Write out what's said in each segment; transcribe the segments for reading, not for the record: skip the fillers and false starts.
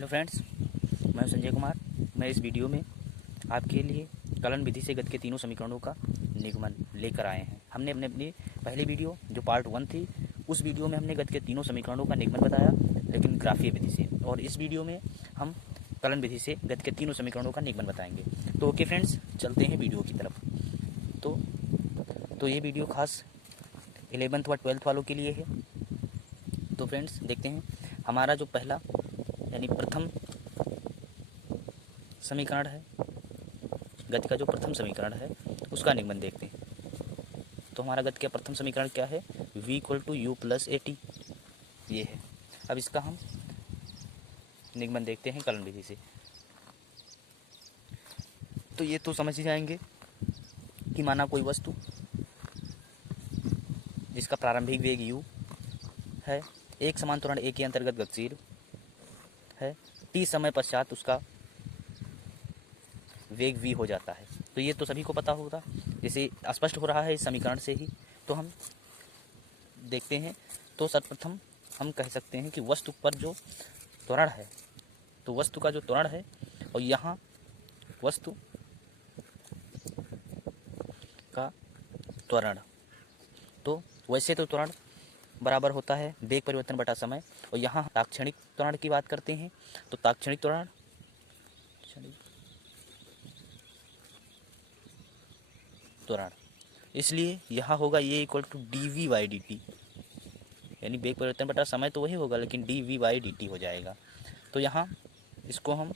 Hello friends, मैं संजय कुमार। मैं इस वीडियो में आपके लिए कलन विधि से गति के तीनों समीकरणों का निगमन लेकर आए हैं। हमने अपनी पहली वीडियो जो पार्ट 1 थी, उस वीडियो में हमने गति के तीनों समीकरणों का निगमन बताया, लेकिन ग्राफीय विधि से। और इस वीडियो में हम कलन विधि से गति के तीनों समीकरणों का निगमन बताएंगे। तो ओके फ्रेंड्स, चलते हैं वीडियो की तरफ। तो ये वीडियो खास 11th व 12th वालों के लिए है। तो फ्रेंड्स देखते हैं, हमारा जो पहला यानी प्रथम समीकरण है, गति का जो प्रथम समीकरण है उसका निगमन देखते हैं। तो हमारा गति का प्रथम समीकरण क्या है? v equal to u plus a t, ये है। अब इसका हम निगमन देखते हैं कलन विधि से। तो ये तो समझ ही जाएंगे कि माना कोई वस्तु जिसका प्रारंभिक वेग u है, एक समान त्वरण a के अंतर्गत गतिशील है, t समय पश्चात उसका वेग v हो जाता है। तो ये तो सभी को पता होगा, जैसे स्पष्ट हो रहा है इस समीकरण से ही। तो हम देखते हैं। तो सर्वप्रथम हम कह सकते हैं कि वस्तु पर जो त्वरण है, तो वस्तु का जो त्वरण है, और यहाँ वस्तु का त्वरण, तो वैसे तो त्वरण बराबर होता है वेग परिवर्तन बटा समय, और यहाँ तात्क्षणिक त्वरण की बात करते हैं। तो तात्क्षणिक त्वरण इसलिए यहाँ होगा ये equal to d v by d t, यानी वेग परिवर्तन बटा समय तो वही होगा, लेकिन d v by d t हो जाएगा। तो यहाँ इसको हम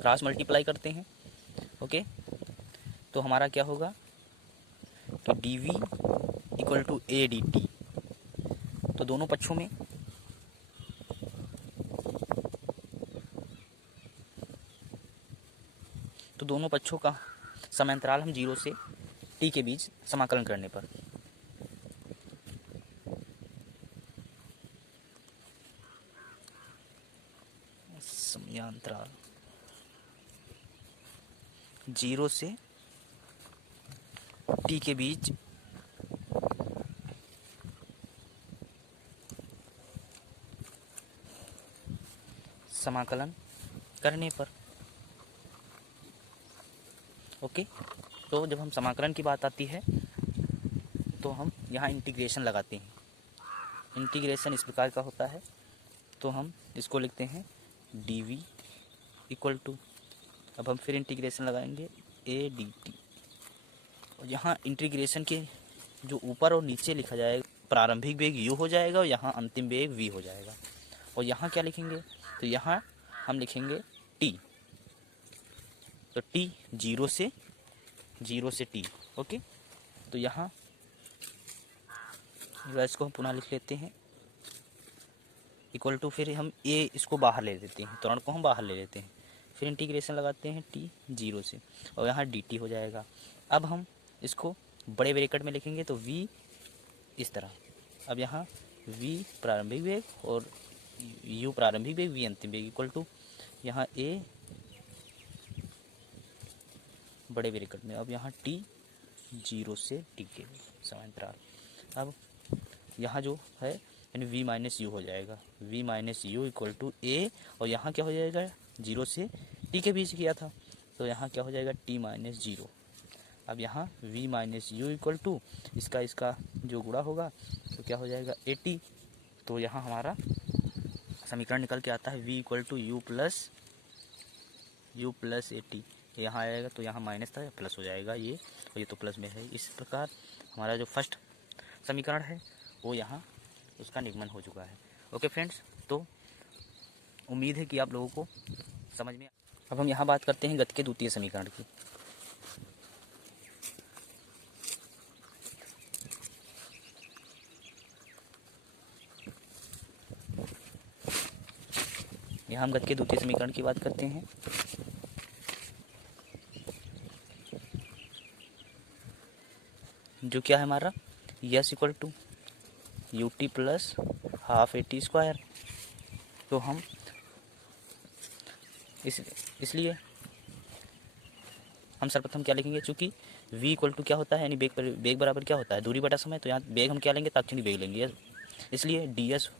क्रॉस मल्टीप्लाई करते हैं। ओके, तो हमारा क्या होगा कि d v equal to a d t. तो दोनों पक्षों में का समांतराल हम 0 से t के बीच समाकलन करने पर समांतराल 0 से t के बीच समाकलन करने पर। ओके, तो जब हम समाकलन की बात आती है तो हम यहाँ इंटीग्रेशन लगाते हैं। इंटीग्रेशन इस प्रकार का होता है, तो हम इसको लिखते हैं dv इक्वल टू, अब हम फिर इंटीग्रेशन लगाएंगे ए डी टी। और यहाँ इंटीग्रेशन के जो ऊपर और नीचे लिखा जाएगा, प्रारंभिक वेग u हो जाएगा और यहाँ अंतिम वेग v हो जाएगा। और यहाँ क्या लिखेंगे? तो यहाँ हम लिखेंगे t, तो t 0 से t। ओके, तो यहाँ इसको हम पुनः लिख लेते हैं इक्वल टू, फिर हम a इसको बाहर ले लेते हैं, त्वरण को हम बाहर ले लेते हैं, फिर इंटीग्रेशन लगाते हैं t 0 से, और यहाँ dt हो जाएगा। अब हम इसको बड़े ब्रैकेट में लिखेंगे तो v इस तरह। अब यहाँ v प्रारंभिक वेग और u प्रारंभिक वेग, v अंतिम वेग, इक्वल टू यहाँ a बड़े ब्रैकेट में, अब यहाँ t 0 से t के समांतराल। अब यहाँ जो है यानी v माइनस यू हो जाएगा, v minus u equal to a, और यहाँ क्या हो जाएगा? 0 से t के बीच किया था, तो यहाँ क्या हो जाएगा? t minus 0। अब यहाँ v minus u equal to इसका जो गुणा होगा तो क्या हो जाएगा? 80। तो यहाँ हमारा समीकरण निकल के आता है v equal to u plus 80। यहाँ आएगा तो यहाँ माइनस था, प्लस हो जाएगा ये, और ये तो प्लस में है। इस प्रकार हमारा जो फर्स्ट समीकरण है वो यहाँ उसका निगमन हो चुका है। ओके फ्रेंड्स, तो उम्मीद है कि आप लोगों को समझ में। अब हम यहाँ बात करते हैं गति के द्वितीय समीकरण की। यहाँ हम गति के द्वितीय समीकरण की बात करते हैं। जो क्या है हमारा? S equal to u t plus half a t square. तो हम इसलिए हम सर्वप्रथम क्या लिखेंगे? चूँकि v इक्वल टू क्या होता है, यानी वेग बराबर क्या होता है? दूरी बटा समय। तो यहाँ वेग हम क्या लेंगे? तात्क्षणिक वेग लेंगे, इसलिए डी एस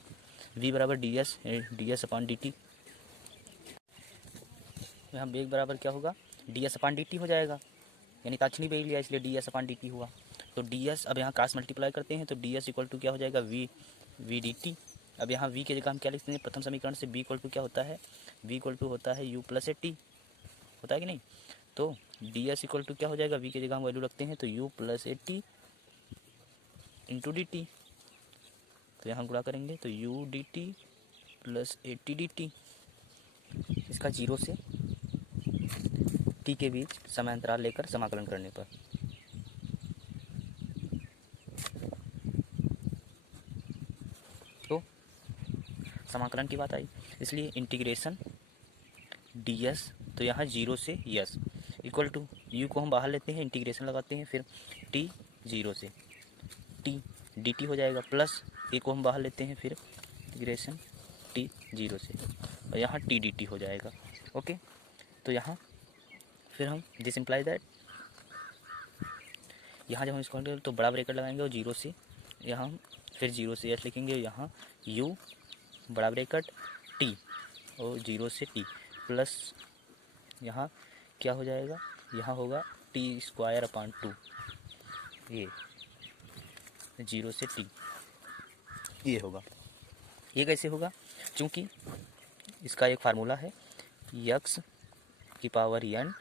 v बराबर D S upon D T. यहाँ बेग बराबर क्या होगा, डी एस अपान डी टी हो जाएगा, यानी ताक्षणिक बेग लिया इसलिए डी एस अपान डी टी हुआ। तो डी एस अब यहाँ क्रॉस मल्टीप्लाई करते हैं तो डी एस इक्वल टू क्या हो जाएगा, वी डी टी। अब यहाँ v की जगह हम क्या लिखते हैं, प्रथम समीकरण से b इक्वल टू क्या होता है, v इक्वल टू होता है u प्लस ए टी, होता है कि नहीं। तो डी एस इक्वल टू क्या हो जाएगा, v की जगह हम वैल्यू रखते हैं तो u plus a T into D t. तो यहाँ गुणा करेंगे तो u D T plus a T D T, इसका 0 से t के बीच समांतराल लेकर समाकलन करने पर। तो समाकलन की बात आई, इसलिए इंटीग्रेशन ds, तो यहाँ 0 से यस इक्वल टू u को हम बाहर लेते हैं, इंटीग्रेशन लगाते हैं, फिर t 0 से t dt हो जाएगा, प्लस a को हम बाहर लेते हैं, फिर इंटीग्रेशन t 0 से, और यहाँ t dt हो जाएगा। ओके, तो यहाँ फिर हम दिस इम्प्लाई दैट, यहाँ जब हम इसको करेंगे तो बड़ा ब्रैकेट लगाएंगे और 0 से यहाँ फिर 0 से s लिखेंगे, यहाँ u बड़ा ब्रैकेट t और 0 से t प्लस यहाँ क्या हो जाएगा, यहाँ होगा t स्क्वायर अपान 2, ये 0 से t ये होगा। ये कैसे होगा, क्योंकि इसका एक फार्मूला है x की power n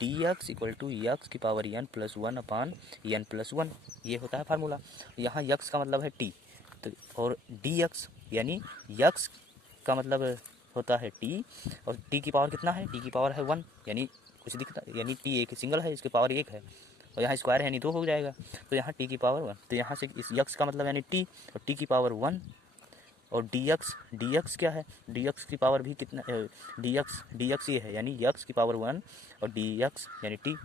dx equal to x की power n plus 1 upon n plus 1, ये होता है फार्मूला। यहाँ x का मतलब है t, तो और dx यानी x का मतलब होता है t, और t की पावर कितना है, t की पावर है 1, यानी कुछ दिखता, यानी t एक सिंगल है, इसकी पावर 1 है, और यहाँ स्क्वायर है यानी 2 हो जाएगा, तो यहाँ t की पावर 1, तो यहाँ से इस x का मतलब यानी t और t की पावर 1, और dx क्या है, dx की पावर भी कितना, dx ये है यानी x की पावर 1 और dx यानी t,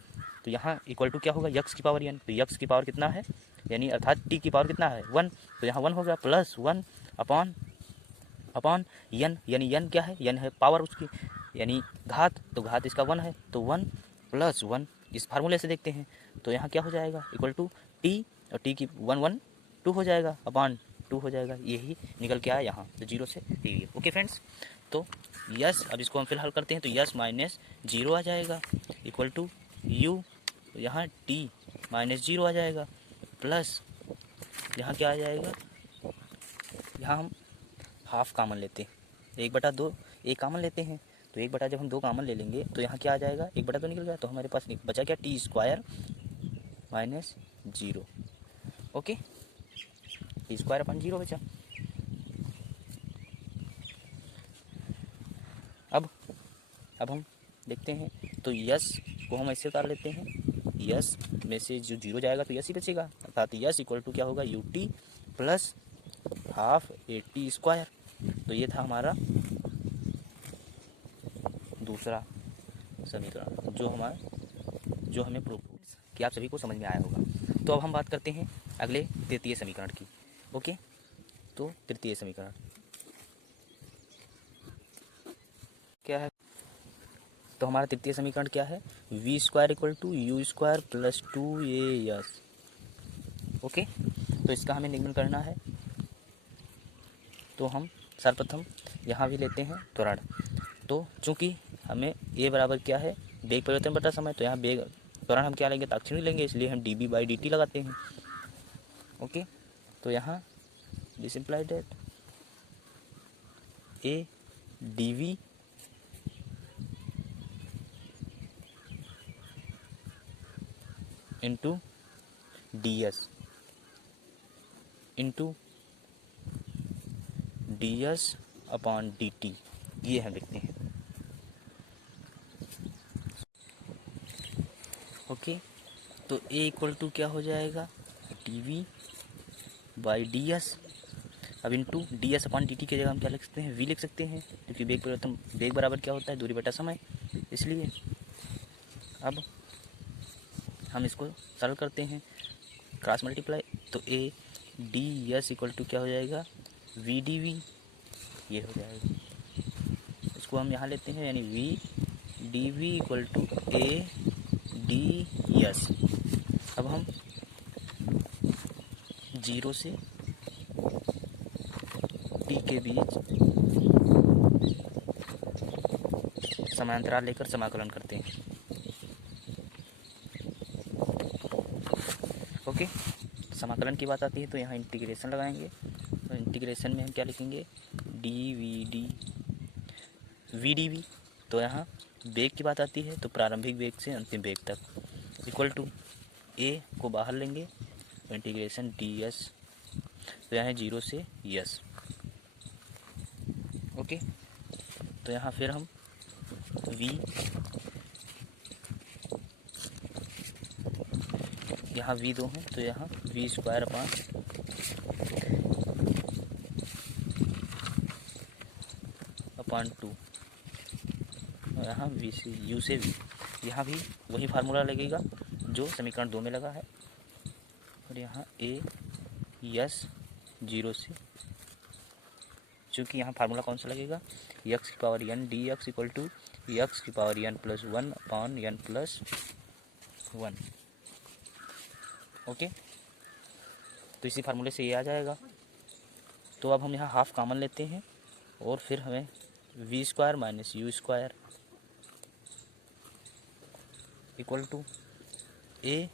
तो यहाँ इक्वल टू क्या होगा, x की पावर n, तो x की पावर कितना है, यानी अर्थात t की पावर कितना है 1, तो यहाँ 1 हो गया, प्लस 1 अपान n, यानी n क्या है, n है पावर उसकी, यानी घात, तो घात इसका 1 है, तो 1 प्लस 1 इस फार्मूले से देखते हैं, तो यहाँ क्या हो जाएगा, इक्वल टू t और t की 1 2 हो जाएगा, अपान 2 हो जाएगा, यही निकल के आया यहाँ, तो 0 से t। ओके फ्रेंड्स, तो यस अब इसको हम फिर हल करते हैं, तो यस माइनस 0 आ जाएगा इक्वल टू u, यहाँ t माइनस 0 आ जाएगा, प्लस यहाँ क्या आ जाएगा, यहाँ हम हाफ कामन लेते हैं, 1/2 एक कामन लेते हैं, तो 1/, जब हम 2 कामन ले लेंगे तो यहाँ क्या आ जाएगा, 1/2 निकल गया, तो हमारे पास बचा क्या, t square minus 0। Okay, T square upon 0 बचा। अब हम देखते हैं, तो यस को हम ऐसे कर लेते हैं, यस में से जो 0 जाएगा तो यस ही बचेगा, अर्थात यस इक्वल टू क्या होगा, you t plus half a t square. तो ये था हमारा दूसरा समीकरण जो हमें प्रूव कि आप सभी को समझ में आया होगा। तो अब हम बात करते हैं अगले तृतीय समीकरण की। ओके, तो तृतीय समीकरण क्या है, तो हमारा तृतीय समीकरण क्या है, v square equal to u square plus 2a s. Okay, तो इसका हमें निगमन करना है, तो हम सर्वप्रथम यहाँ भी लेते हैं त्वरण। तो चूंकि हमें a बराबर क्या है, वेग परिवर्तन बटा समय, तो यहाँ वेग त्वरण हम क्या लेंगे, ताक्षणिक लेंगे, इसलिए हम dB बाई dt लगाते हैं। ओके, तो यहाँ this implied that a dV into ds upon dt, ये हम लिखते हैं। ओके, तो a इक्वल टू क्या हो जाएगा, dV बाई ds, अब इंटू ds अपॉन dt की जगह हम क्या लिख सकते हैं, v लिख सकते हैं, क्योंकि वेग परिवर्तन, वेग बराबर क्या होता है, दूरी बटा समय, इसलिए अब हम इसको सरल करते हैं, क्रॉस मल्टीप्लाई, तो a ds इक्वल टू क्या हो जाएगा, v dv, ये हो जाएगा, इसको हम यहाँ लेते हैं, यानी v dv equal to a ds। अब हम 0 से t के बीच समानांतराल लेकर समाकलन करते हैं। ओके, समाकलन की बात आती है तो यहाँ इंटीग्रेशन लगाएंगे। तो इंटीग्रेशन में हम क्या लिखेंगे, डी वी डी वी। तो यहाँ वेग की बात आती है तो प्रारंभिक वेग से अंतिम वेग तक इक्वल टू ए को बाहर लेंगे तो इंटीग्रेशन डी एस, तो यहाँ 0 से यस। ओके, तो यहाँ फिर हम v, यहाँ v 2 है तो यहाँ v स्क्वायर अपान 2, और यहाँ v से u से v, यहाँ भी वही फार्मूला लगेगा जो समीकरण 2 में लगा है। और यहाँ a यस 0 से, चूँकि यहाँ फार्मूला कौन सा लगेगा, एक्स की power n d x equal to x की power n plus 1 upon n plus 1। Okay, तो इसी फार्मूले से ये आ जाएगा। तो अब हम यहाँ हाफ कॉमन लेते हैं और फिर हमें v square minus u square equal to a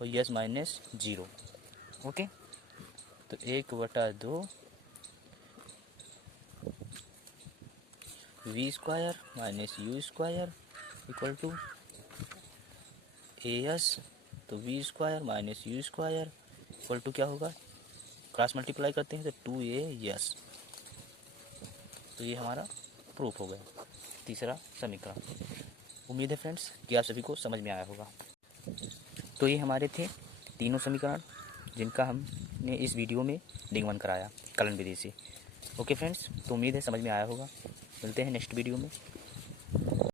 और यस माइनस 0। ओके, तो 1/2 v square minus u square equal to a s, तो v square minus u square equal to क्या होगा, क्रॉस मल्टीप्लाई करते हैं तो 2a। तो ये हमारा प्रूफ हो गया तीसरा समीकरण। उम्मीद है फ्रेंड्स कि आप सभी को समझ में आया होगा। तो ये हमारे थे तीनों समीकरण जिनका हमने इस वीडियो में निगमन कराया कलन विधि से। ओके फ्रेंड्स, तो उम्मीद है समझ में आया होगा। मिलते हैं नेक्स्ट वीडियो में।